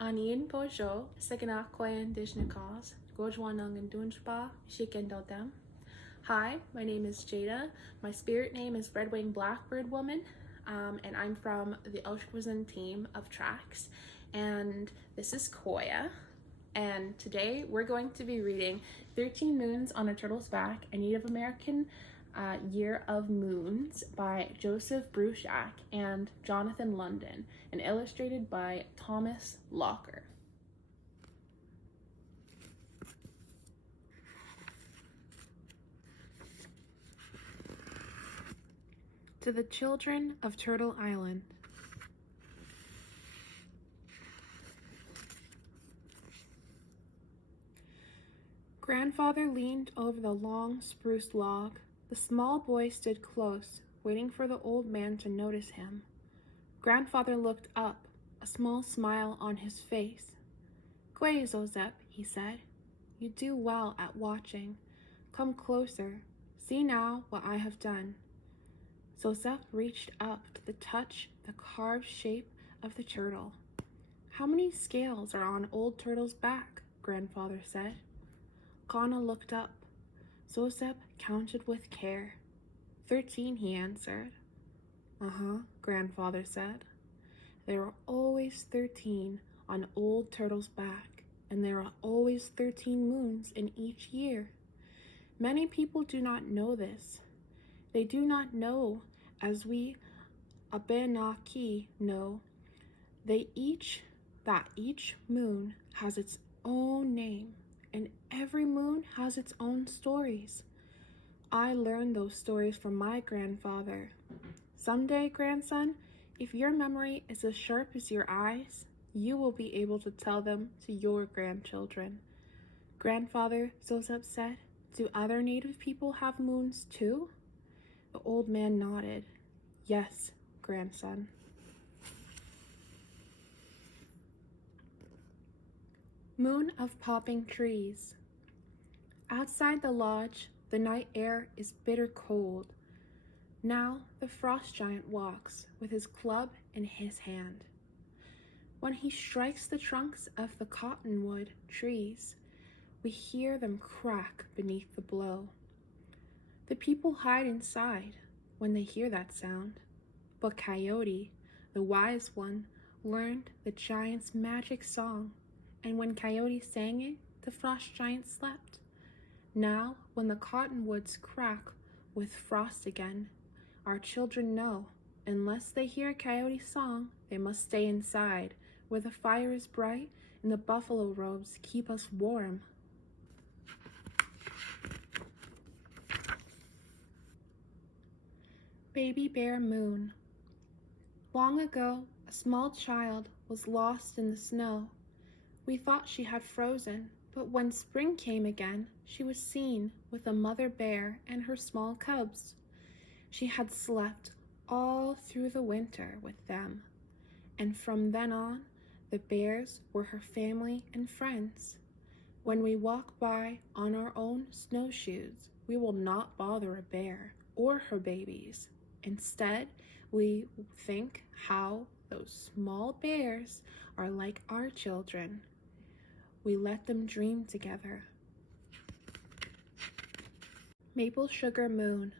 Anin Bojo, Saganakwe Indigenous, Gojwanung and Dunchba, Shikendodem. Hi, my name is Jaida. My spirit name is Red-Winged Blackbird Woman, and I'm from the Oshkwazan team of tracks. And this is Koya. And today we're going to be reading 13 Moons on a Turtle's Back, a Native American Year of Moons by Joseph Bruchac and Jonathon London, and illustrated by Thomas Locker. To the children of Turtle Island. Grandfather leaned over the long spruce log. The small boy stood close, waiting for the old man to notice him. Grandfather looked up, a small smile on his face. "Gwe, Zozep," he said. "You do well at watching. Come closer. See now what I have done." Zozep reached up to touch the carved shape of the turtle. "How many scales are on old turtle's back?" Grandfather said. Kana looked up. Zozep counted with care. 13, he answered. Grandfather said. There are always 13 on old turtle's back, and there are always 13 moons in each year. Many people do not know this. They do not know, as we Abenaki know, that each moon has its own name, and every moon has its own stories. I learned those stories from my grandfather. Someday, grandson, if your memory is as sharp as your eyes, you will be able to tell them to your grandchildren. Grandfather, Zozep said, do other native people have moons too? The old man nodded. Yes, grandson. Moon of popping trees. Outside the lodge, the night air is bitter cold. Now the frost giant walks with his club in his hand. When he strikes the trunks of the cottonwood trees, we hear them crack beneath the blow. The people hide inside when they hear that sound. But Coyote, the wise one, learned the giant's magic song, and when Coyote sang it, the frost giant slept. Now, when the cottonwoods crack with frost again, our children know, unless they hear Coyote's song, they must stay inside, where the fire is bright and the buffalo robes keep us warm. Baby Bear Moon. Long ago, a small child was lost in the snow. We thought she had frozen, but when spring came again, she was seen with a mother bear and her small cubs. She had slept all through the winter with them, and from then on, the bears were her family and friends. When we walk by on our own snowshoes, we will not bother a bear or her babies. Instead, we think how those small bears are like our children. We let them dream together. Maple Sugar Moon.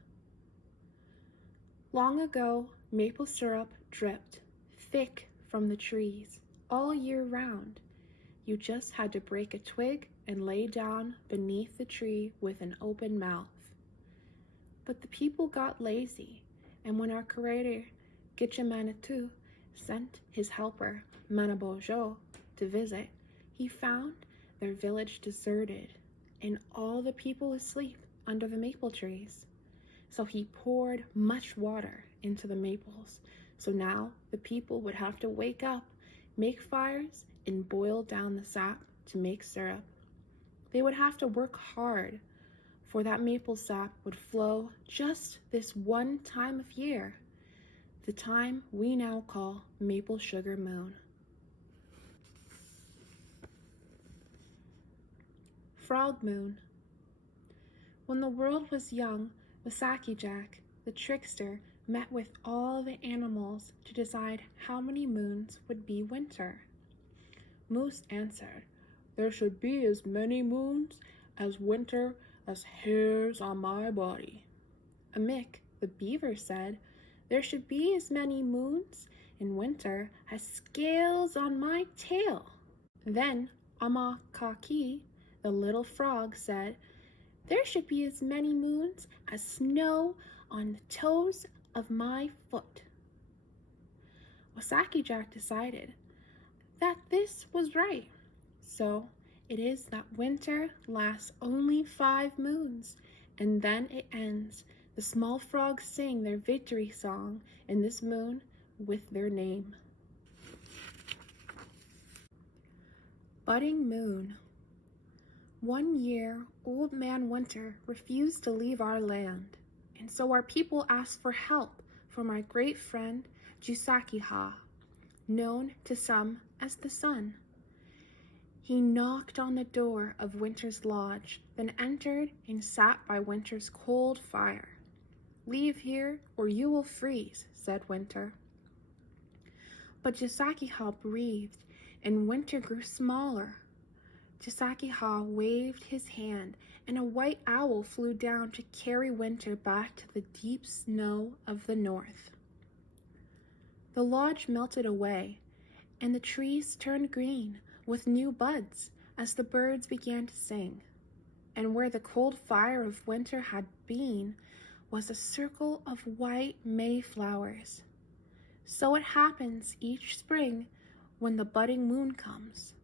Long ago, maple syrup dripped thick from the trees all year round. You just had to break a twig and lay down beneath the tree with an open mouth. But the people got lazy, and when our curator, Gitchamanitou, sent his helper, Manabojo, to visit, he found their village deserted and all the people asleep under the maple trees. So he poured much water into the maples, so now the people would have to wake up, make fires, and boil down the sap to make syrup. They would have to work hard, for that maple sap would flow just this one time of year, the time we now call Maple Sugar Moon. Frog Moon. When the world was young, Wasaki Jack, the trickster, met with all the animals to decide how many moons would be winter. Moose answered, "There should be as many moons as winter as hairs on my body." Mick, the beaver, said, "There should be as many moons in winter as scales on my tail." Then Amakaki, the little frog, said, "There should be as many moons as snow on the toes of my foot." Wasaki Jack decided that this was right. So it is that winter lasts only 5 moons, and then it ends. The small frogs sing their victory song in this moon with their name. Budding Moon. One year, Old Man Winter refused to leave our land, and so our people asked for help from our great friend Jusakiha, known to some as the Sun. He knocked on the door of Winter's lodge, then entered and sat by Winter's cold fire. "Leave here, or you will freeze," said Winter. But Jusakiha breathed, and Winter grew smaller. Jusakiha waved his hand, and a white owl flew down to carry Winter back to the deep snow of the north. The lodge melted away, and the trees turned green with new buds as the birds began to sing. And where the cold fire of winter had been was a circle of white mayflowers. So it happens each spring when the budding moon comes,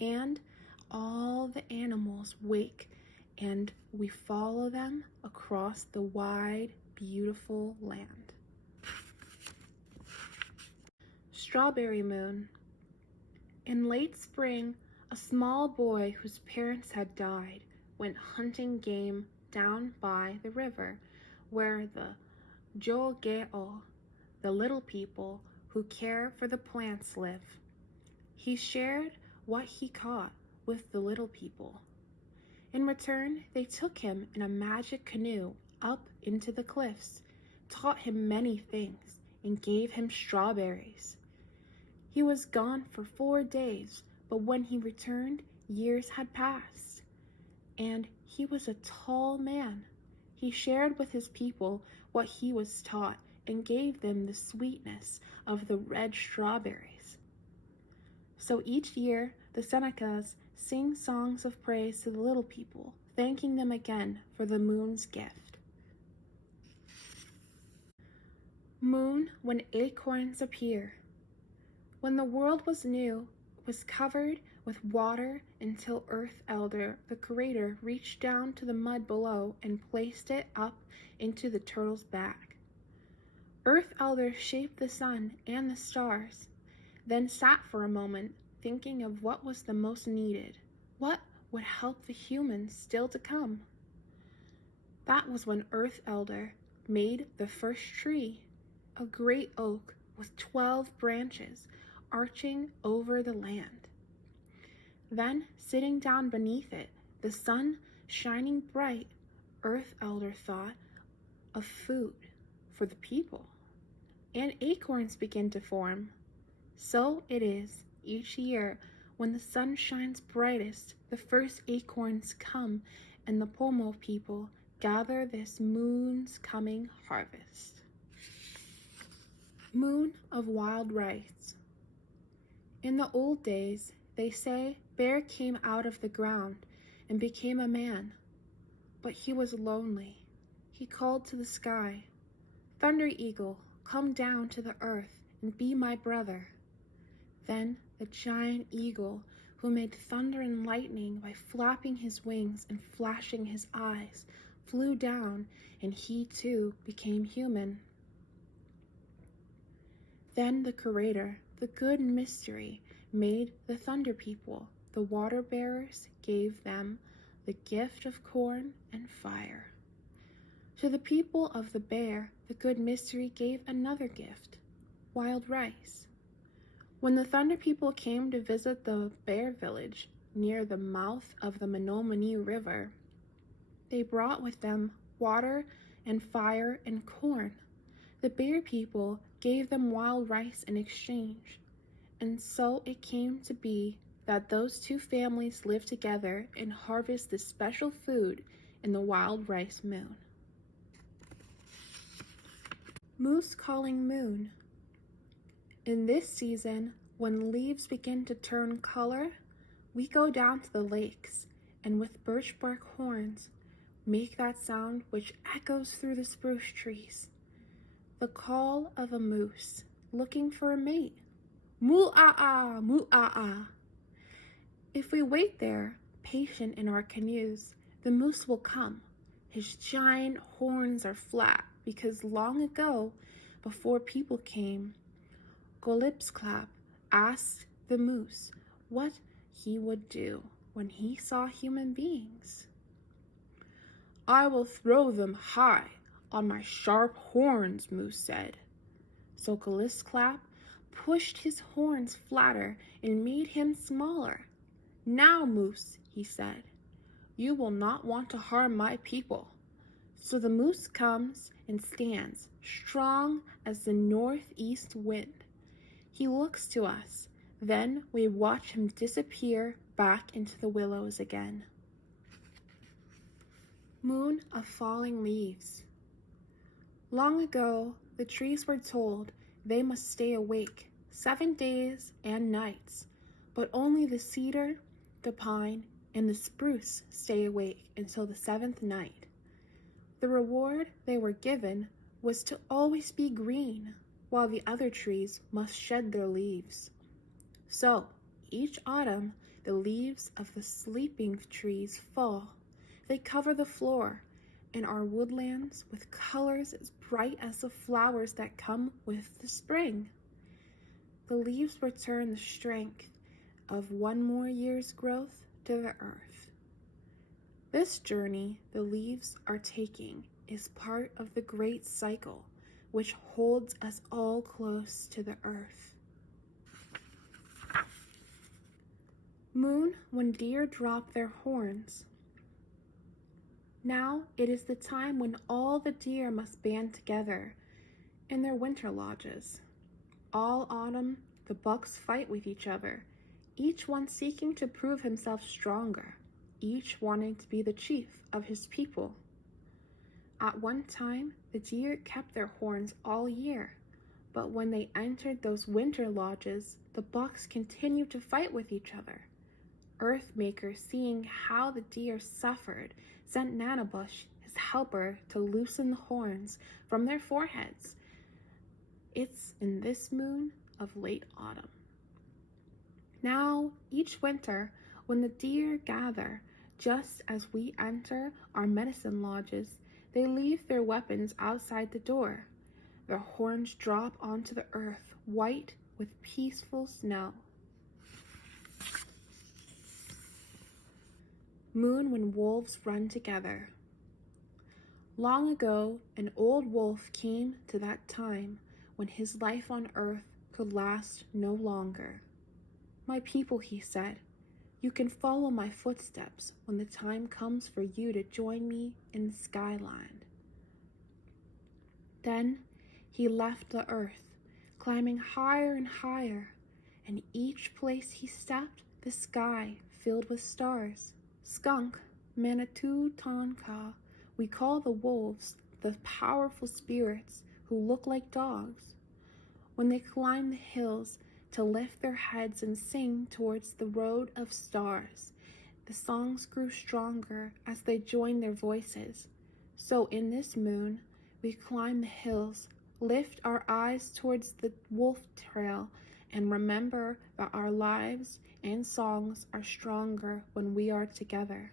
and all the animals wake, and we follow them across the wide, beautiful land. Strawberry Moon. In late spring, a small boy whose parents had died went hunting game down by the river where the Jo'geo, the little people who care for the plants, live. He shared what he caught with the little people. In return, they took him in a magic canoe up into the cliffs, taught him many things, and gave him strawberries. He was gone for 4 days, but when he returned, years had passed, and he was a tall man. He shared with his people what he was taught and gave them the sweetness of the red strawberries. So each year, the Senecas sing songs of praise to the little people, thanking them again for the moon's gift. Moon when acorns appear. When the world was new, it was covered with water until Earth Elder, the creator, reached down to the mud below and placed it up into the turtle's back. Earth Elder shaped the sun and the stars, then sat for a moment thinking of what was the most needed, what would help the humans still to come. That was when Earth Elder made the first tree, a great oak with 12 branches arching over the land. Then, sitting down beneath it, the sun shining bright, Earth Elder thought of food for the people, and acorns began to form. So it is each year when the sun shines brightest, the first acorns come, and the Pomo people gather this moon's coming harvest. Moon of Wild Rice. In the old days, they say, Bear came out of the ground and became a man, but he was lonely. He called to the sky, "Thunder Eagle, come down to the earth and be my brother." Then the giant eagle, who made thunder and lightning by flapping his wings and flashing his eyes, flew down, and he too became human. Then the Creator, the good mystery, made the thunder people. The water bearers gave them the gift of corn and fire. To the people of the bear, the good mystery gave another gift, wild rice. When the thunder people came to visit the bear village near the mouth of the Menominee River, they brought with them water and fire and corn. The bear people gave them wild rice in exchange, And so it came to be that those two families lived together and harvest this special food in the wild rice moon. Moose calling moon. In this season, when leaves begin to turn color, we go down to the lakes and with birch bark horns make that sound which echoes through the spruce trees. The call of a moose looking for a mate. Moo-ah-ah, moo-ah-ah. If we wait there, patient in our canoes, the moose will come. His giant horns are flat because long ago, before people came, Golipsclap asked the moose what he would do when he saw human beings. I will throw them high on my sharp horns, Moose said. So Golipsclap pushed his horns flatter and made him smaller. Now, Moose, he said, you will not want to harm my people. So the moose comes and stands, strong as the northeast wind. He looks to us, then we watch him disappear back into the willows again. Moon of falling leaves. Long ago, the trees were told they must stay awake 7 days and nights, but only the cedar, the pine, and the spruce stay awake until the 7th night. The reward they were given was to always be green, while the other trees must shed their leaves. So, each autumn, the leaves of the sleeping trees fall. They cover the floor and our woodlands with colors as bright as the flowers that come with the spring. The leaves return the strength of one more year's growth to the earth. This journey the leaves are taking is part of the great cycle which holds us all close to the earth. Moon when deer drop their horns. Now it is the time when all the deer must band together in their winter lodges. All autumn, the bucks fight with each other, each one seeking to prove himself stronger, each wanting to be the chief of his people. At one time, the deer kept their horns all year, but when they entered those winter lodges, the bucks continued to fight with each other. Earthmaker, seeing how the deer suffered, sent Nanabush, his helper, to loosen the horns from their foreheads. It's in this moon of late autumn. Now, each winter, when the deer gather, just as we enter our medicine lodges, they leave their weapons outside the door. Their horns drop onto the earth, white with peaceful snow. Moon when wolves run together. Long ago, an old wolf came to that time when his life on earth could last no longer. My people, he said, you can follow my footsteps when the time comes for you to join me in the skyland. Then he left the earth, climbing higher and higher, and each place he stepped, the sky filled with stars. Skunk, Manitou Tonka, we call the wolves the powerful spirits who look like dogs. When they climb the hills to lift their heads and sing towards the road of stars, the songs grew stronger as they joined their voices. So in this moon, we climb the hills, lift our eyes towards the wolf trail, and remember that our lives and songs are stronger when we are together.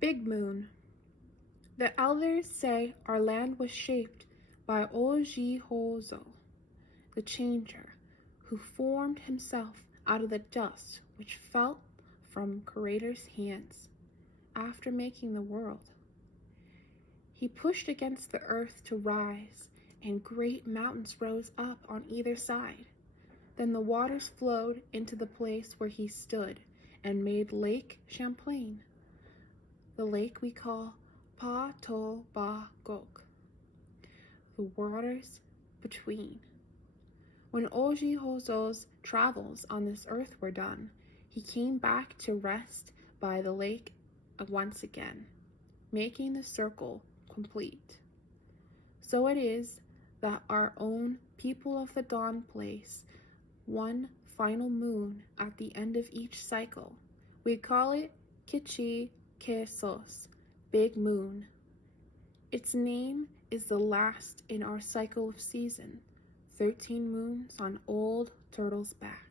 Big Moon. The elders say our land was shaped by Ojihozo, the changer, who formed himself out of the dust which fell from Creator's hands after making the world. He pushed against the earth to rise, and great mountains rose up on either side. Then the waters flowed into the place where he stood and made Lake Champlain, the lake we call Pa-to-ba-gok, the waters between. When Ojihozo's travels on this earth were done, he came back to rest by the lake once again, making the circle complete. So it is that our own people of the dawn place one final moon at the end of each cycle. We call it Kichi Kesos, Big Moon. Its name is the last in our cycle of season, 13 moons on Old Turtle's back.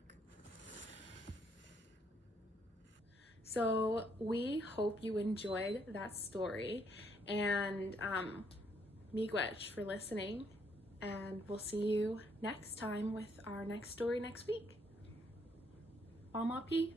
So we hope you enjoyed that story, and miigwech for listening, and we'll see you next time with our next story next week. Mama P.